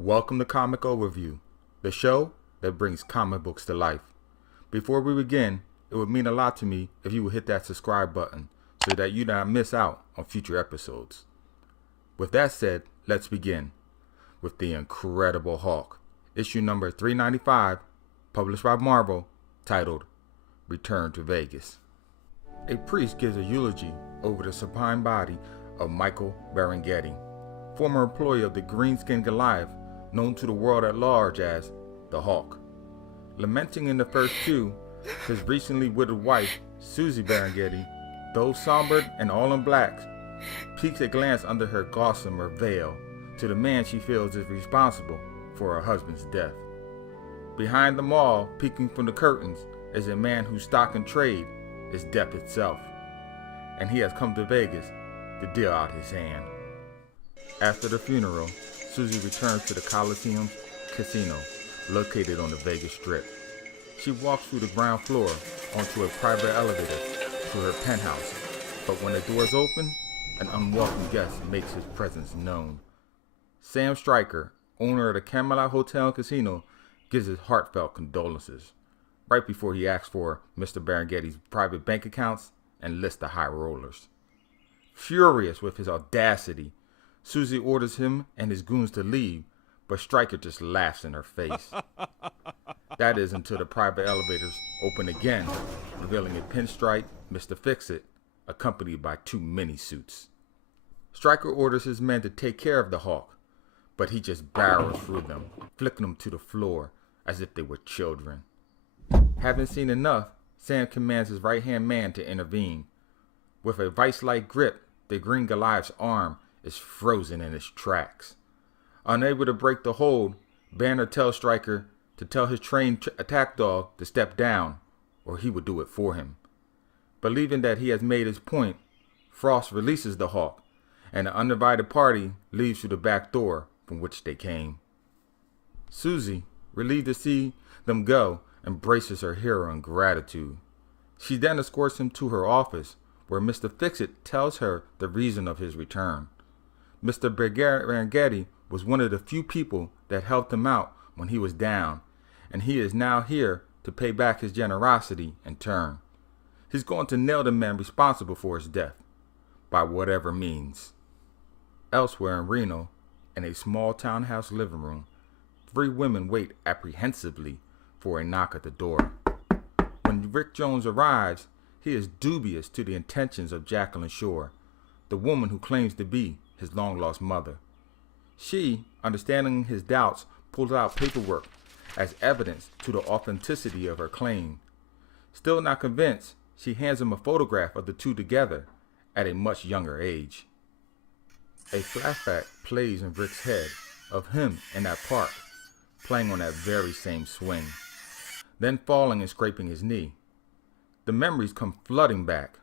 Welcome to Comic Overview, the show that brings comic books to life. Before we begin, it would mean a lot to me if you would hit that subscribe button so that you do not miss out on future episodes. With that said, let's begin with The Incredible Hulk, issue number 395, published by Marvel, titled Return to Vegas. A priest gives a eulogy over the supine body of Baron Geddes, former employee of the green-skinned Goliath, known to the world at large as the Hulk. Lamenting in the first two, his recently widowed wife, Baron Geddes, though sombered and all in black, peeks a glance under her gossamer veil to the man she feels is responsible for her husband's death. Behind them all, peeking from the curtains, is a man whose stock and trade is death itself, and he has come to Vegas to deal out his hand. After the funeral, Susie returns to the Coliseum Casino, located on the Vegas Strip. She walks through the ground floor onto a private elevator to her penthouse, but when the doors open, an unwelcome guest makes his presence known. Sam Stryker, owner of the Camelot Hotel and Casino, gives his heartfelt condolences, right before he asks for Mr. Baron Geddes' private bank accounts and lists the high rollers. Furious with his audacity, Susie orders him and his goons to leave, but Stryker just laughs in her face. That is until the private elevators open again, revealing a pinstripe Mr. Fix-It, accompanied by two mini-suits. Stryker orders his men to take care of the Hulk, but he just barrels through them, flicking them to the floor as if they were children. Having seen enough, Sam commands his right-hand man to intervene. With a vice-like grip, the Green Goliath's arm is frozen in its tracks. Unable to break the hold, Banner tells Stryker to tell his trained attack dog to step down, or he would do it for him. Believing that he has made his point, Frost releases the Hulk, and the uninvited party leaves through the back door from which they came. Susie, relieved to see them go, embraces her hero in gratitude. She then escorts him to her office, where Mr. Fix-It tells her the reason of his return. Mr. Baron Geddes was one of the few people that helped him out when he was down, and he is now here to pay back his generosity in turn. He's going to nail the man responsible for his death, by whatever means. Elsewhere in Reno, in a small townhouse living room, three women wait apprehensively for a knock at the door. When Rick Jones arrives, he is dubious to the intentions of Jacqueline Shore, the woman who claims to be his long-lost mother. She, understanding his doubts, pulls out paperwork as evidence to the authenticity of her claim. Still not convinced, she hands him a photograph of the two together at a much younger age. A flashback plays in Rick's head of him in that park, playing on that very same swing, then falling and scraping his knee. The memories come flooding back.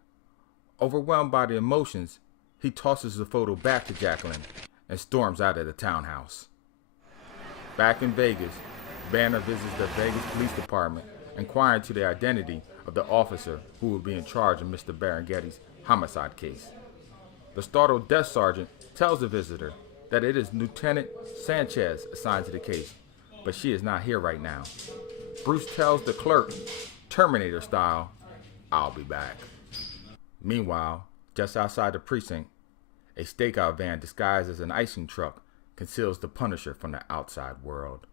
Overwhelmed by the emotions, he tosses the photo back to Jacqueline and storms out of the townhouse. Back in Vegas, Banner visits the Vegas Police Department, inquiring to the identity of the officer who will be in charge of Mr. Baron Geddes' homicide case. The startled desk sergeant tells the visitor that it is Lieutenant Sanchez assigned to the case, but she is not here right now. Bruce tells the clerk, Terminator style, "I'll be back." Meanwhile, just outside the precinct, a stakeout van disguised as an icing truck conceals the Punisher from the outside world.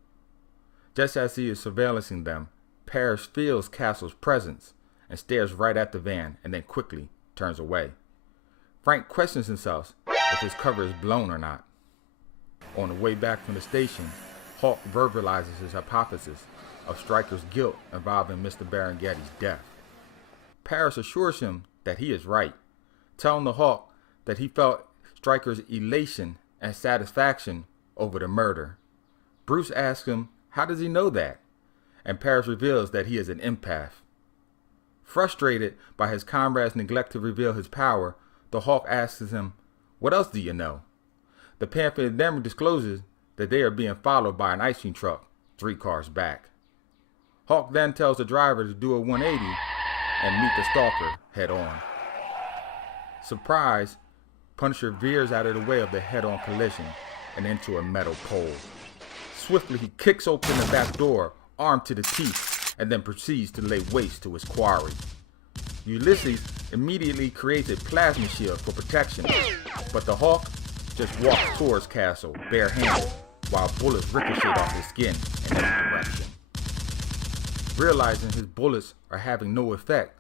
Just as he is surveillancing them, Parrish feels Castle's presence and stares right at the van and then quickly turns away. Frank questions himself if his cover is blown or not. On the way back from the station, Hulk verbalizes his hypothesis of Stryker's guilt involving Mr. Baron Geddes' death. Parrish assures him that he is right, telling the Hulk that he felt Stryker's elation and satisfaction over the murder. Bruce asks him, how does he know that? And Parrish reveals that he is an empath. Frustrated by his comrade's neglect to reveal his power, the Hulk asks him, what else do you know? The Panther then discloses that they are being followed by an ice cream truck 3 cars back. Hulk then tells the driver to do a 180 and meet the stalker head on. Surprised, Punisher veers out of the way of the head-on collision and into a metal pole. Swiftly he kicks open the back door, armed to the teeth, and then proceeds to lay waste to his quarry. Ulysses immediately creates a plasma shield for protection, but the Hawk just walks towards Castle barehanded, while bullets ricochet off his skin in every direction. Realizing his bullets are having no effect,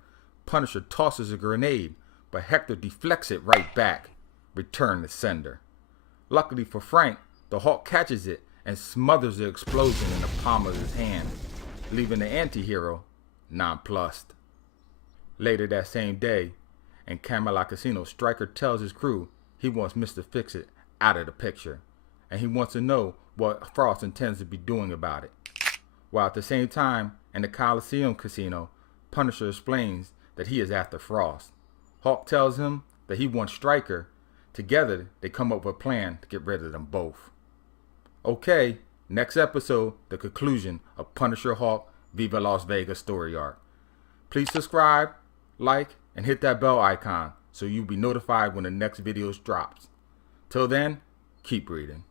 Punisher tosses a grenade, but Hector deflects it right back, return to sender. Luckily for Frank, the Hawk catches it and smothers the explosion in the palm of his hand, leaving the anti-hero nonplussed. Later that same day, in Camelot Casino, Stryker tells his crew he wants Mr. Fix-It out of the picture, and he wants to know what Frost intends to be doing about it. While at the same time, in the Coliseum Casino, Punisher explains that he is after Frost. Hawk tells him that he wants Stryker. Together, they come up with a plan to get rid of them both. Okay, next episode, the conclusion of Punisher Hawk Viva Las Vegas story arc. Please subscribe, like, and hit that bell icon so you'll be notified when the next video drops. Till then, keep reading.